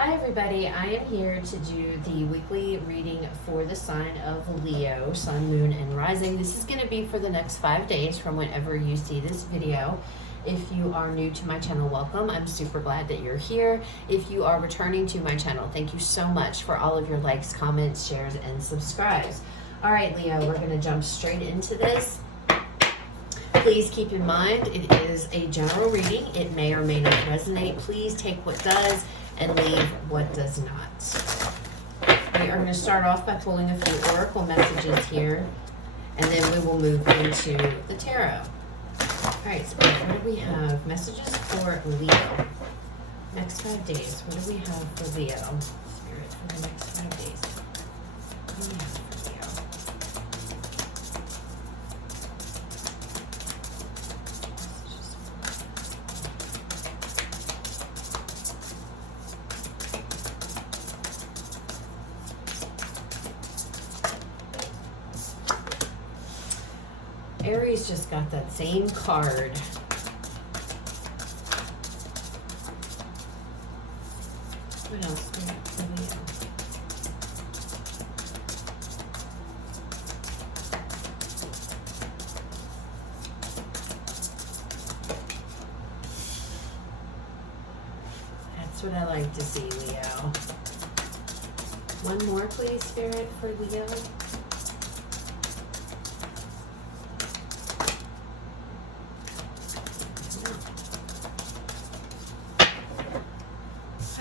Hi everybody, I am here to do the weekly reading for the sign of Leo, Sun, Moon, and Rising. This is going to be for the next 5 days from whenever you see this video. If you are new to my channel, welcome. I'm super glad that you're here. If you are returning to my channel, thank you so much for all of your likes, comments, shares, and subscribes. All right, Leo, we're going to jump straight into this. Please keep in mind, it is a general reading. It may or may not resonate. Please take what does and leave what does not. We are going to start off by pulling a few oracle messages here, and then we will move into the tarot. All right, Spirit, what do we have? Messages for Leo. Next 5 days, what do we have for Leo? Spirit, for the next 5 days. What do we have for Leo? Aries just got that same card. What else do we have for Leo? That's what I like to see, Leo. One more, please, Spirit, for Leo.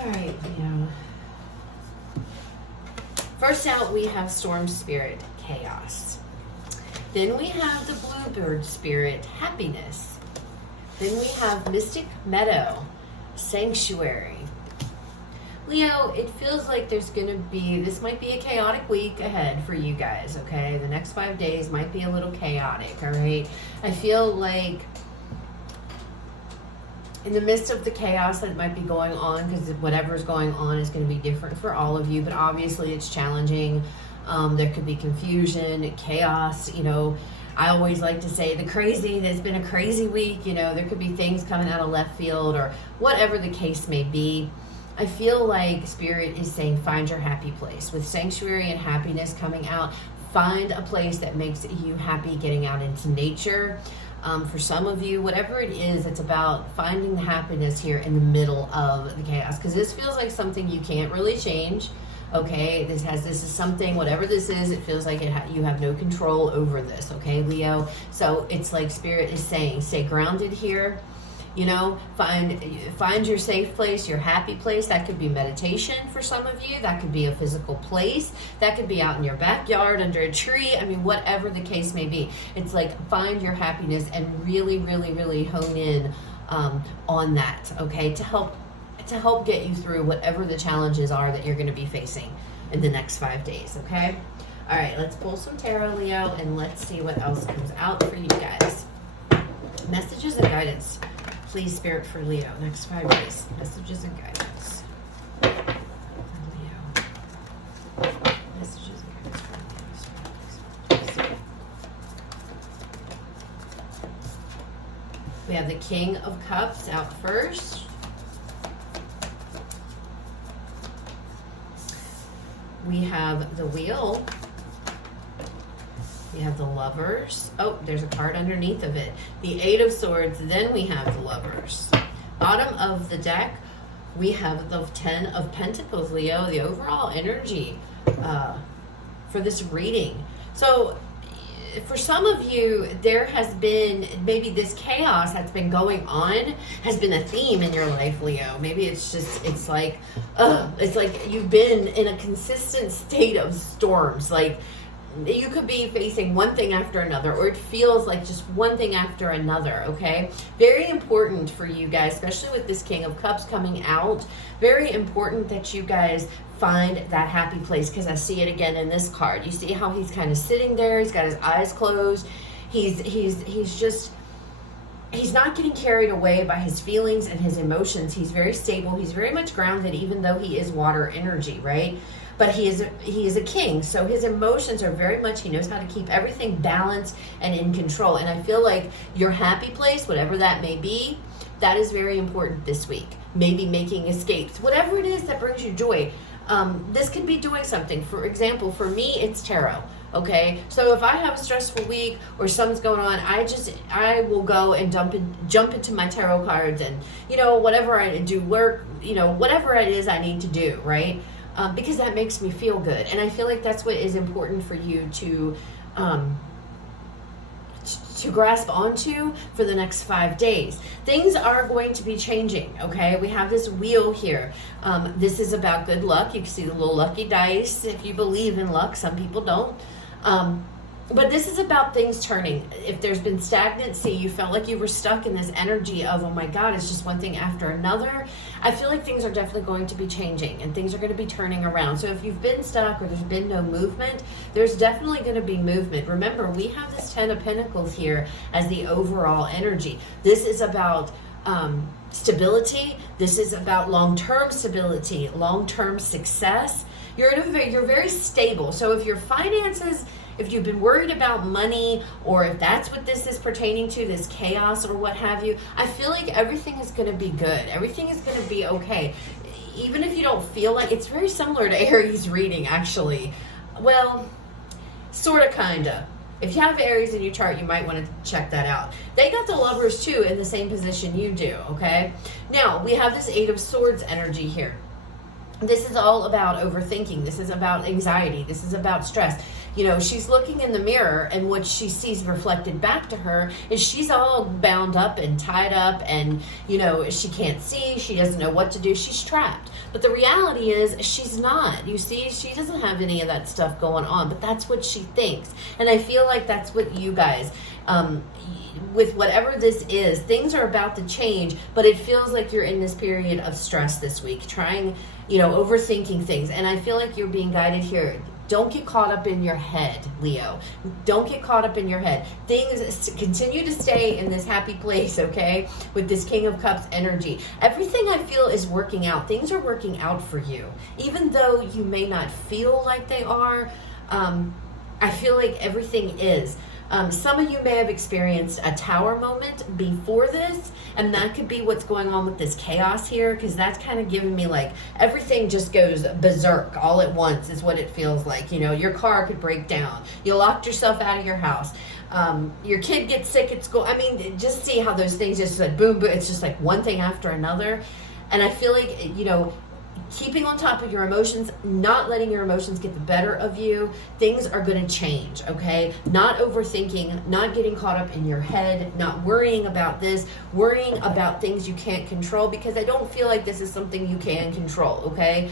All right, Leo. First out, we have Storm Spirit, Chaos. Then we have the Bluebird Spirit, Happiness. Then we have Mystic Meadow, Sanctuary. Leo, it feels like there's going to be, this might be a chaotic week ahead for you guys, okay? The next 5 days might be a little chaotic, all right? I feel like in the midst of the chaos that might be going on, because whatever's going on is going to be different for all of you, but obviously it's challenging. There could be confusion, chaos, you know. I always like to say there's been a crazy week, you know, there could be things coming out of left field or whatever the case may be. I feel like Spirit is saying find your happy place. With Sanctuary and Happiness coming out, find a place that makes you happy, getting out into nature. For some of you, whatever it is, it's about finding the happiness here in the middle of the chaos, because this feels like something you can't really change. Okay, this is something, whatever this is, it feels like you have no control over this. Okay, Leo. So it's like Spirit is saying, stay grounded here. You know, find your safe place, your happy place. That could be meditation for some of you. That could be a physical place. That could be out in your backyard under a tree. I mean, whatever the case may be. It's like find your happiness and really, really, really hone in on that, okay, to help get you through whatever the challenges are that you're going to be facing in the next 5 days, okay? All right, let's pull some tarot, Leo, and let's see what else comes out for you guys. Messages and guidance. Please, Spirit, for Leo, next 5 days. Messages and guidance. For Leo. Messages and guidance for Leo. We have the King of Cups out first. We have the Wheel. We have the Lovers. Oh, there's a card underneath of it. The Eight of Swords. Then we have the Lovers. Bottom of the deck, we have the Ten of Pentacles, Leo. The overall energy for this reading. So for some of you, there has been, maybe this chaos that's been going on has been a theme in your life, Leo. Maybe it's like you've been in a consistent state of storms. Like, you could be facing one thing after another, or it feels like just one thing after another, okay? Very important for you guys, especially with this King of Cups coming out, very important that you guys find that happy place, because I see it again in this card. You see how he's kind of sitting there, he's got his eyes closed, he's not getting carried away by his feelings and his emotions. He's very stable, he's very much grounded, even though he is water energy, right? But he is a king, so his emotions are very much, he knows how to keep everything balanced and in control. And I feel like your happy place, whatever that may be, that is very important this week. maybe making escapes, whatever it is that brings you joy. This could be doing something. For example, for me, it's tarot. Okay, so if I have a stressful week or something's going on, I will go and jump into my tarot cards, and whatever I do, work, whatever it is I need to do, right? Because that makes me feel good, and I feel like that's what is important for you to grasp onto for the next 5 days. Things are going to be changing, okay? We have this wheel here. This is about good luck. You can see the little lucky dice if you believe in luck. Some people don't. But this is about things turning. If there's been stagnancy, you felt like you were stuck in this energy of, oh my God, it's just one thing after another. I feel like things are definitely going to be changing and things are going to be turning around. So if you've been stuck or there's been no movement, there's definitely going to be movement. Remember, we have this 10 of Pentacles here as the overall energy. This is about stability. This is about long-term stability, long-term success. You're very stable. So if your finances, if you've been worried about money, or if that's what this is pertaining to, this chaos or what have you, I feel like everything is going to be good. Everything is going to be okay. Even if you don't feel like, it's very similar to Aries reading, actually. Well, sort of, kind of. If you have Aries in your chart, you might want to check that out. They got the Lovers too in the same position you do, okay? Now, we have this 8 of Swords energy here. This is all about overthinking. This is about anxiety. This is about stress. She's looking in the mirror, and what she sees reflected back to her is she's all bound up and tied up, and she can't see, she doesn't know what to do, she's trapped. But the reality is she's not. You see, she doesn't have any of that stuff going on, but that's what she thinks. And I feel like that's what you guys, with whatever this is, things are about to change, but it feels like you're in this period of stress this week, trying, overthinking things. And I feel like you're being guided here. Don't get caught up in your head, Leo. Don't get caught up in your head. Things continue to stay in this happy place, okay? With this King of Cups energy. Everything I feel is working out. Things are working out for you. Even though you may not feel like they are, I feel like everything is. Some of you may have experienced a tower moment before this, and that could be what's going on with this chaos here, because that's kind of giving me like everything just goes berserk all at once is what it feels like. Your car could break down. You locked yourself out of your house. Your kid gets sick at school. I mean, just see how those things just like boom, boom. It's just like one thing after another. And I feel like, keeping on top of your emotions, not letting your emotions get the better of you, things are going to change, okay? Not overthinking, not getting caught up in your head, not worrying about this, worrying about things you can't control, because I don't feel like this is something you can control, okay?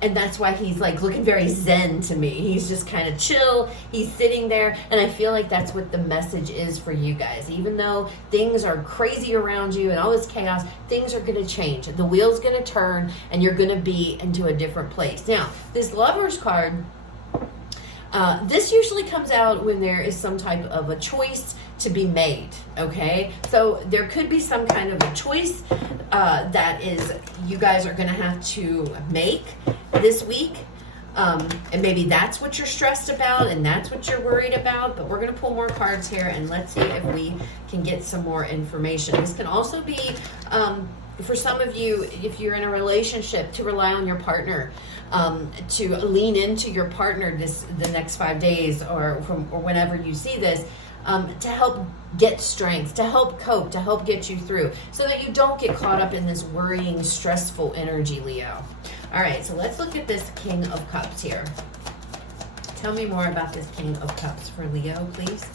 And that's why he's like looking very zen to me. He's just kind of chill. He's sitting there. And I feel like that's what the message is for you guys. Even though things are crazy around you and all this chaos, things are going to change. The wheel's going to turn and you're going to be into a different place. Now, this Lovers card, this usually comes out when there is some type of a choice to be made, okay? So there could be some kind of a choice that is you guys are going to have to make this week. And maybe that's what you're stressed about and that's what you're worried about. But we're going to pull more cards here and let's see if we can get some more information. This can also be, for some of you, if you're in a relationship, to rely on your partner, to lean into your partner the next 5 days or whenever you see this. To help get strength, to help cope, to help get you through, so that you don't get caught up in this worrying, stressful energy, Leo. All right, so let's look at this King of Cups here. Tell me more about this King of Cups for Leo, please.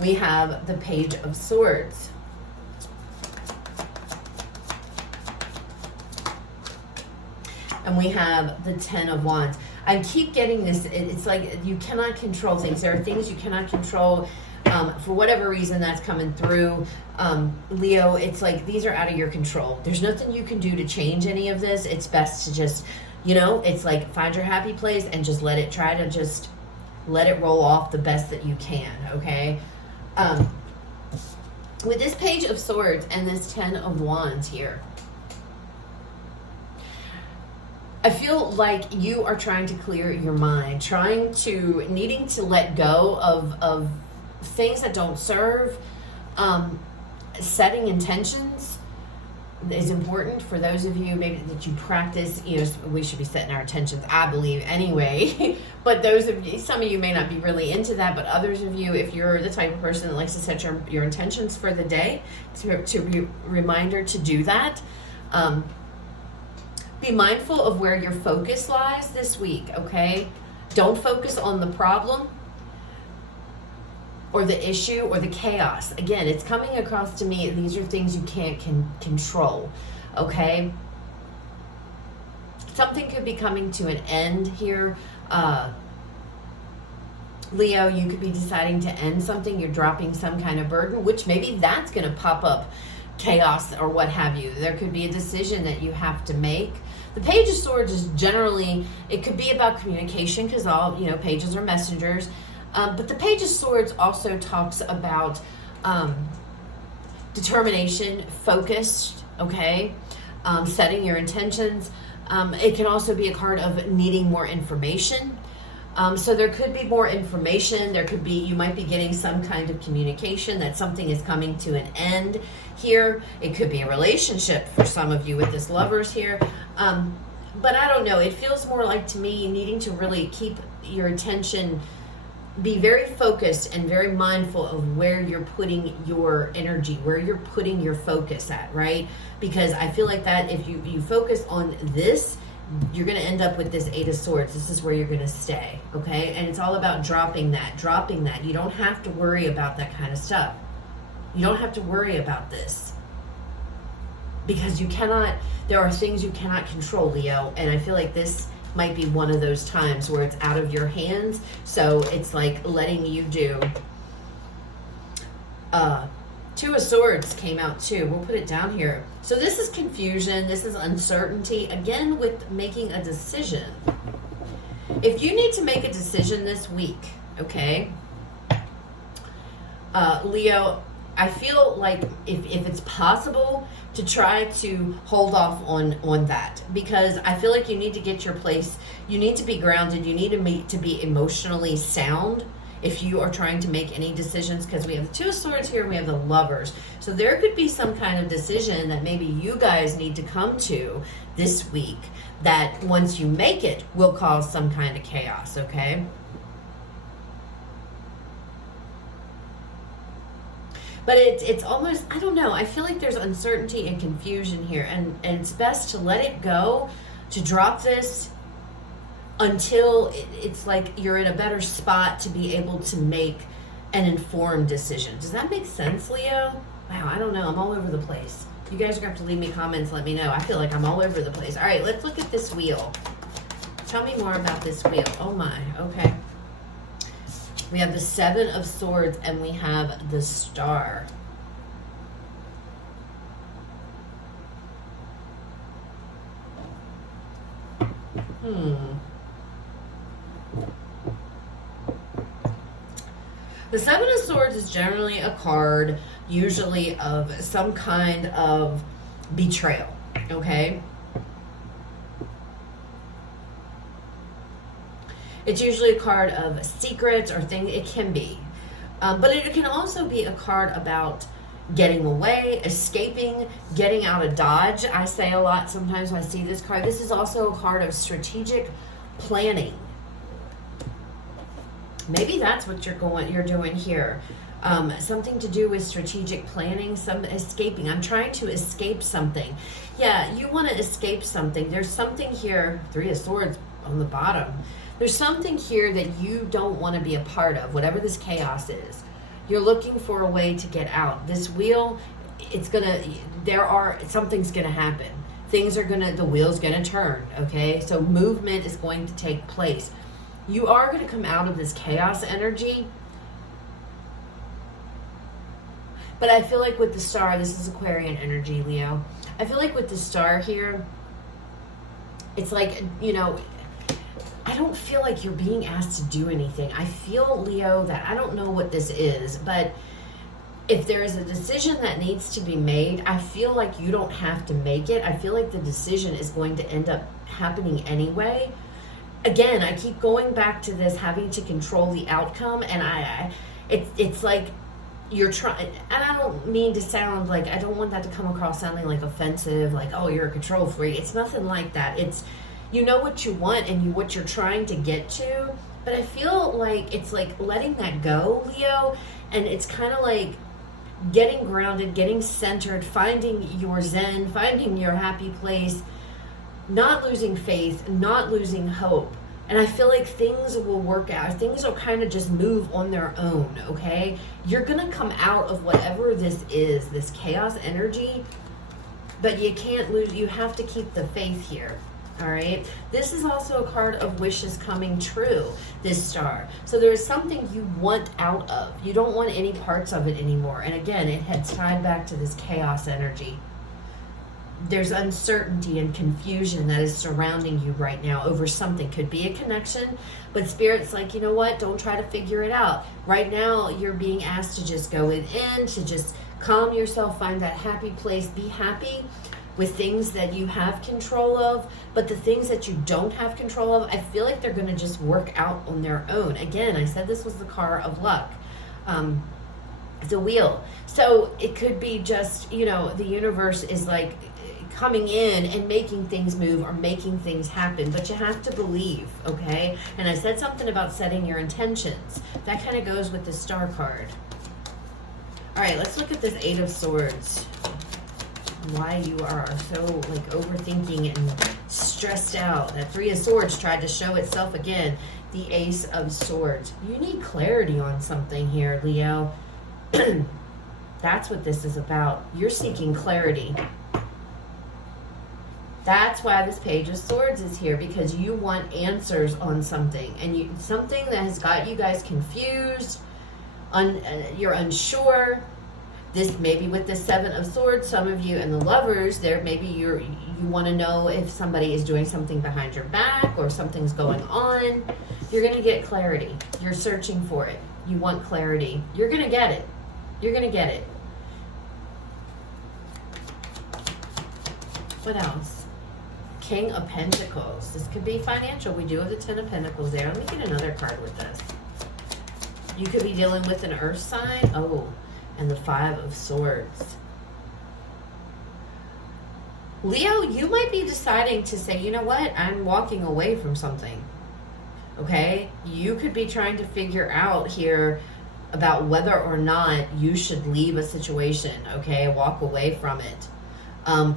We have the Page of Swords. And we have the 10 of Wands. I keep getting this, it's like you cannot control things. There are things you cannot control for whatever reason that's coming through. Leo, it's like these are out of your control. There's nothing you can do to change any of this. It's best to just, it's like find your happy place and just let it roll off the best that you can, okay? With this Page of Swords and this 10 of Wands here, I feel like you are trying to clear your mind, needing to let go of things that don't serve. Setting intentions is important for those of you maybe that you practice. We should be setting our intentions, I believe, anyway. But those of you, some of you may not be really into that, but others of you, if you're the type of person that likes to set your intentions for the day, to be reminder to do that. Be mindful of where your focus lies this week, okay? Don't focus on the problem or the issue or the chaos. Again, it's coming across to me, these are things you can't control, okay? Something could be coming to an end here. Leo, you could be deciding to end something. You're dropping some kind of burden, which maybe that's going to pop up chaos or what have you. There could be a decision that you have to make. The Page of Swords is generally, it could be about communication, because all, pages are messengers. But the Page of Swords also talks about determination, focused, okay? Setting your intentions. It can also be a card of needing more information. So there could be more information. There could be, you might be getting some kind of communication that something is coming to an end here. It could be a relationship for some of you with this Lovers here. But I don't know. It feels more like, to me, needing to really keep your attention, be very focused and very mindful of where you're putting your energy, where you're putting your focus at, right? Because I feel like that if you focus on this, you're going to end up with this Eight of Swords. This is where you're going to stay, okay? And it's all about dropping that. You don't have to worry about that kind of stuff. You don't have to worry about this. Because there are things you cannot control, Leo. And I feel like this might be one of those times where it's out of your hands. So it's like letting you do. Two of Swords came out too. We'll put it down here. So this is confusion. This is uncertainty. Again, with making a decision. If you need to make a decision this week, okay, Leo, I feel like if it's possible to try to hold off on that, because I feel like you need to get your place. You need to be grounded. You need to be emotionally sound if you are trying to make any decisions, because we have the Two of Swords here and we have the Lovers. So there could be some kind of decision that maybe you guys need to come to this week that once you make it will cause some kind of chaos, okay? But it's almost, I don't know, I feel like there's uncertainty and confusion here, and it's best to let it go, to drop this until it's like you're in a better spot to be able to make an informed decision. Does that make sense, Leo? Wow, I don't know, I'm all over the place. You guys are going to have to leave me comments, let me know. I feel like I'm all over the place. All right, let's look at this wheel. Tell me more about this wheel. Oh my, okay. We have the Seven of Swords and we have the Star. The Seven of Swords is generally a card, usually of some kind of betrayal, okay? It's usually a card of secrets or things. It can be. But it can also be a card about getting away, escaping, getting out of Dodge. I say a lot sometimes when I see this card. This is also a card of strategic planning. Maybe that's what you're doing here. Something to do with strategic planning, some escaping. I'm trying to escape something. Yeah, you want to escape something. There's something here, Three of Swords on the bottom. There's something here that you don't want to be a part of, whatever this chaos is. You're looking for a way to get out. This wheel, something's gonna happen. The wheel's gonna turn, okay? So movement is going to take place. You are gonna come out of this chaos energy. But I feel like with the Star, this is Aquarian energy, Leo. I feel like with the Star here, it's like, I don't feel like you're being asked to do anything. I feel, Leo, that I don't know what this is, but if there is a decision that needs to be made, I feel like you don't have to make it. I feel like the decision is going to end up happening anyway. Again, I keep going back to this having to control the outcome, and it's like you're trying, and I don't mean to sound like, I don't want that to come across sounding like offensive, like, oh, you're a control freak. It's nothing like that. It's, you know what you want and what you're trying to get to, but I feel like it's like letting that go, Leo, and it's kind of like getting grounded, getting centered, finding your zen, finding your happy place, not losing faith, not losing hope. And I feel like things will work out. Things will kind of just move on their own, okay? You're going to come out of whatever this is, this chaos energy, but you can't lose. You have to keep the faith here, all right? This is also a card of wishes coming true, this star. So there's something you want out of. You don't want any parts of it anymore. And again, it heads tied back to this chaos energy. There's uncertainty and confusion that is surrounding you right now over something. Could be a connection, but Spirit's like, you know what? Don't try to figure it out. Right now, you're being asked to just go within, to just calm yourself, find that happy place, be happy with things that you have control of, but the things that you don't have control of, I feel like they're going to just work out on their own. Again, I said this was the car of luck. The wheel. So it could be just, you know, the universe is like coming in and making things move or making things happen, but you have to believe, okay? And I said something about setting your intentions. That kind of goes with the star card. All right, let's look at this Eight of Swords. Why you are so like overthinking and stressed out. That Three of Swords tried to show itself again. The Ace of Swords. You need clarity on something here, Leo. That's what this is about. You're seeking clarity. That's why this Page of Swords is here, because you want answers on something, and something that has got you guys confused, you're unsure. This maybe with the Seven of Swords, some of you and the Lovers, there maybe you want to know if somebody is doing something behind your back or something's going on. You're going to get clarity. You're searching for it. You want clarity. You're going to get it. You're going to get it. What else? King of Pentacles. This could be financial. We do have the Ten of Pentacles there. Let me get another card with this. You could be dealing with an earth sign. Oh, and the Five of Swords. Leo, you might be deciding to say, you know what? I'm walking away from something. Okay? You could be trying to figure out here about whether or not you should leave a situation. Okay? Walk away from it.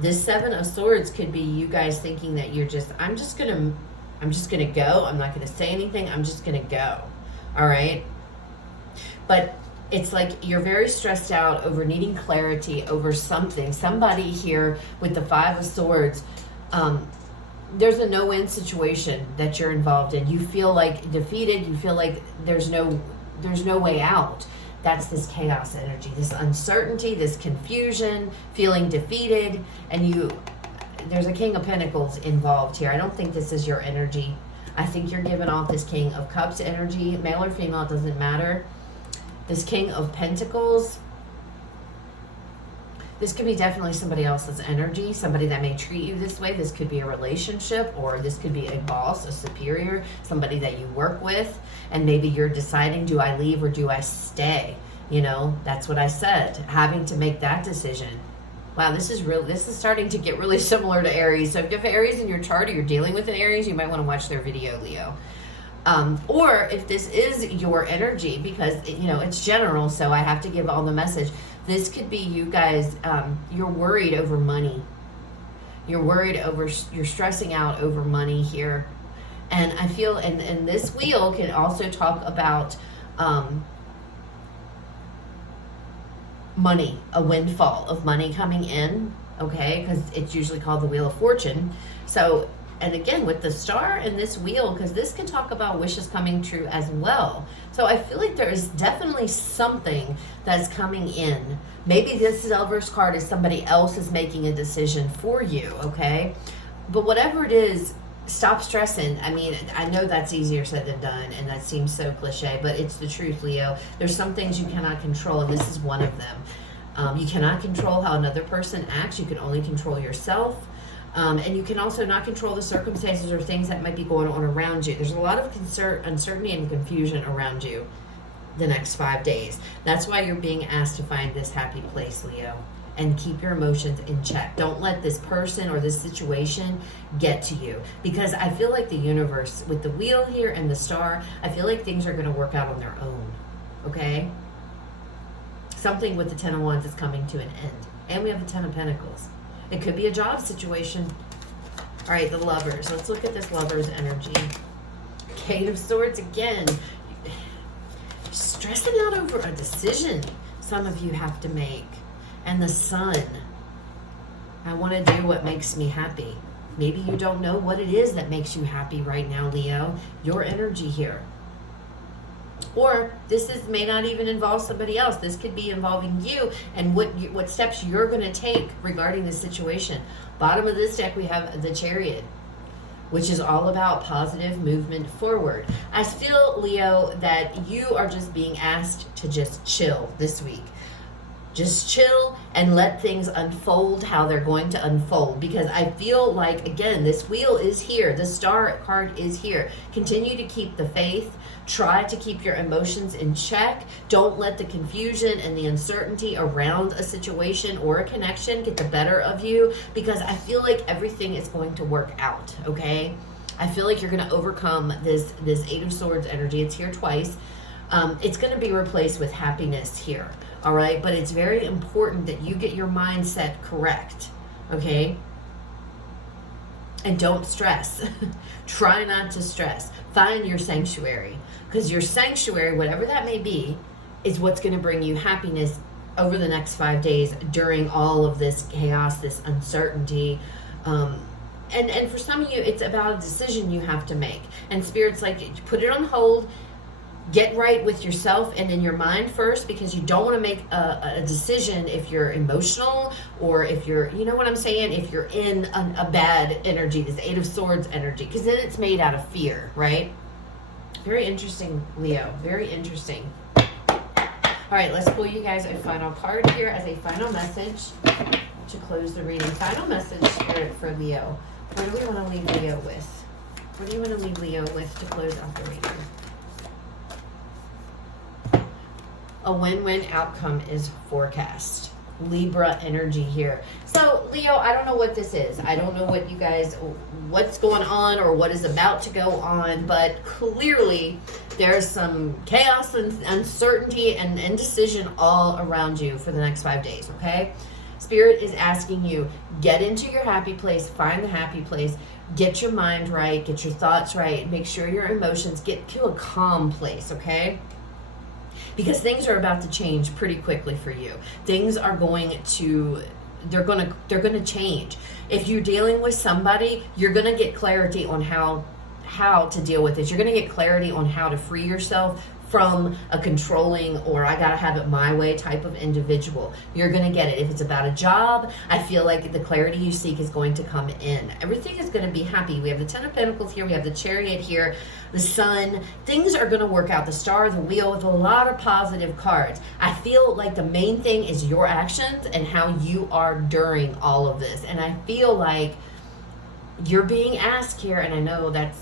This Seven of Swords could be you guys thinking that you're just, I'm just gonna go. I'm not gonna say anything. I'm just gonna go. All right. But it's like you're very stressed out over needing clarity over something. Somebody here with the Five of Swords, there's a no-win situation that you're involved in. You feel like defeated. You feel like there's no way out. That's this chaos energy, this uncertainty, this confusion, feeling defeated, and there's a King of Pentacles involved here. I don't think this is your energy. I think you're giving off this King of Cups energy, male or female, it doesn't matter. This King of Pentacles, this could be definitely somebody else's energy, somebody that may treat you this way. This could be a relationship, or this could be a boss, a superior, somebody that you work with, and maybe you're deciding, do I leave or do I stay? You know, that's what I said, having to make that decision. Wow, this is starting to get really similar to Aries. So if you have Aries in your chart or you're dealing with an Aries, you might want to watch their video, Leo. Or if this is your energy, because, you know, it's general, so I have to give all the message. This could be you guys, you're worried over money. You're stressing out over money here. And I feel, and this wheel can also talk about money, a windfall of money coming in, okay? Because it's usually called the Wheel of Fortune. So, and again, with the star and this wheel, because this can talk about wishes coming true as well. So I feel like there is definitely something that's coming in. Maybe this Lovers card is somebody else is making a decision for you, okay? But whatever it is, stop stressing. I mean, I know that's easier said than done, and that seems so cliche, but it's the truth, Leo. There's some things you cannot control, and this is one of them. You cannot control how another person acts. You can only control yourself. And you can also not control the circumstances or things that might be going on around you. There's a lot of uncertainty and confusion around you. the next 5 days. That's why you're being asked to find this happy place, Leo, and keep your emotions in check. Don't let this person or this situation get to you, because I feel like the universe, with the wheel here and the star, I feel like things are going to work out on their own, okay? Something with the 10 of Wands is coming to an end. And we have the 10 of Pentacles. It could be a job situation. All right, the Lovers. Let's look at this Lovers energy. 8 of Swords again. Stressing out over a decision some of you have to make. And the Sun. I want to do what makes me happy. Maybe you don't know what it is that makes you happy right now, Leo. Your energy here. Or may not even involve somebody else. This could be involving you and what steps you're going to take regarding this situation. Bottom of this deck, we have the Chariot, which is all about positive movement forward. I feel, Leo, that you are just being asked to just chill this week. Just chill and let things unfold how they're going to unfold. Because I feel like, again, this wheel is here. The Star card is here. Continue to keep the faith. Try to keep your emotions in check. Don't let the confusion and the uncertainty around a situation or a connection get the better of you, because I feel like everything is going to work out, okay? I feel like you're going to overcome this 8 of Swords energy. It's here twice. It's going to be replaced with happiness here, all right? But it's very important that you get your mindset correct, okay? And don't stress. Try not to stress. Find your sanctuary, because your sanctuary, whatever that may be, is what's going to bring you happiness over the next 5 days during all of this chaos, this uncertainty. And for some of you, it's about a decision you have to make. And Spirit's like, put it on hold. Get right with yourself and in your mind first, because you don't want to make a decision if you're emotional, or if you're, you know what I'm saying, if you're in a bad energy, this 8 of Swords energy, because then it's made out of fear, right? Very interesting, Leo. Very interesting. All right, let's pull you guys a final card here as a final message to close the reading. Final message, Spirit, for Leo. What do we want to leave Leo with? What do you want to leave Leo with to close out the reading? A win-win outcome is forecast. Libra energy here. So, Leo, I don't know what this is. I don't know what's going on or what is about to go on, but clearly there's some chaos and uncertainty and indecision all around you for the next 5 days, okay? Spirit is asking you, get into your happy place, find the happy place, get your mind right, get your thoughts right, make sure your emotions get to a calm place, okay? Because things are about to change pretty quickly for you. Things are going to, they're going to change. If you're dealing with somebody, you're going to get clarity on how to deal with this. You're going to get clarity on how to free yourself from a controlling or I gotta have it my way type of individual. You're gonna get it. If it's about a job, I feel like the clarity you seek is going to come in. Everything is gonna be happy. We have the 10 of Pentacles here, we have the Chariot here, the Sun. Things are gonna work out. The Star, the Wheel, with a lot of positive cards. I feel like the main thing is your actions and how you are during all of this. And I feel like you're being asked here, and I know that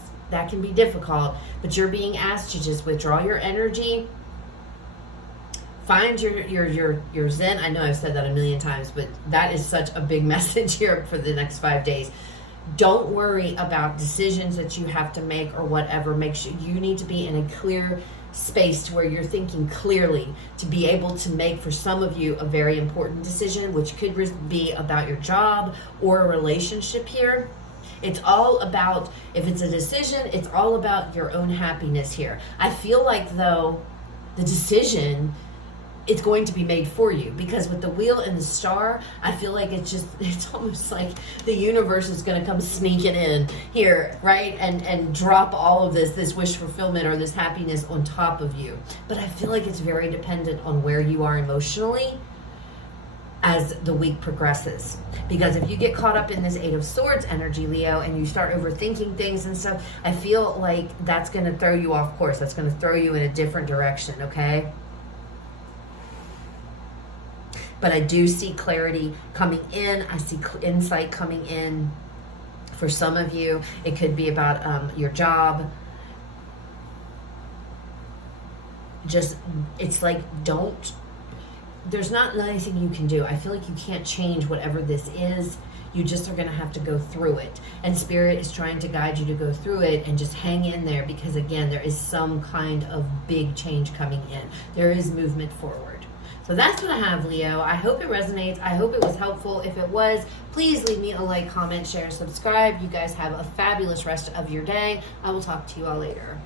can be difficult, but you're being asked to just withdraw your energy, find your zen. I know I've said that a million times, but that is such a big message here for the next 5 days. Don't worry about decisions that you have to make or whatever. Make sure you need to be in a clear space to where you're thinking clearly to be able to make, for some of you, a very important decision, which could be about your job or a relationship here. It's all about, if it's a decision, it's all about your own happiness here. I feel like, though, the decision is going to be made for you, because with the Wheel and the Star, I feel like it's almost like the universe is going to come sneaking in here, right? And drop all of this wish fulfillment or this happiness on top of you. But I feel like it's very dependent on where you are emotionally as the week progresses. Because if you get caught up in this 8 of Swords energy, Leo, and you start overthinking things and stuff, I feel like that's going to throw you off course. That's going to throw you in a different direction, okay? But I do see clarity coming in. I see insight coming in. For some of you, it could be about your job. just, it's like, don't, there's not anything you can do. I feel like you can't change whatever this is. You just are going to have to go through it. And Spirit is trying to guide you to go through it and just hang in there, because again, there is some kind of big change coming in. There is movement forward. So that's what I have, Leo. I hope it resonates. I hope it was helpful. If it was, please leave me a like, comment, share, subscribe. You guys have a fabulous rest of your day. I will talk to you all later.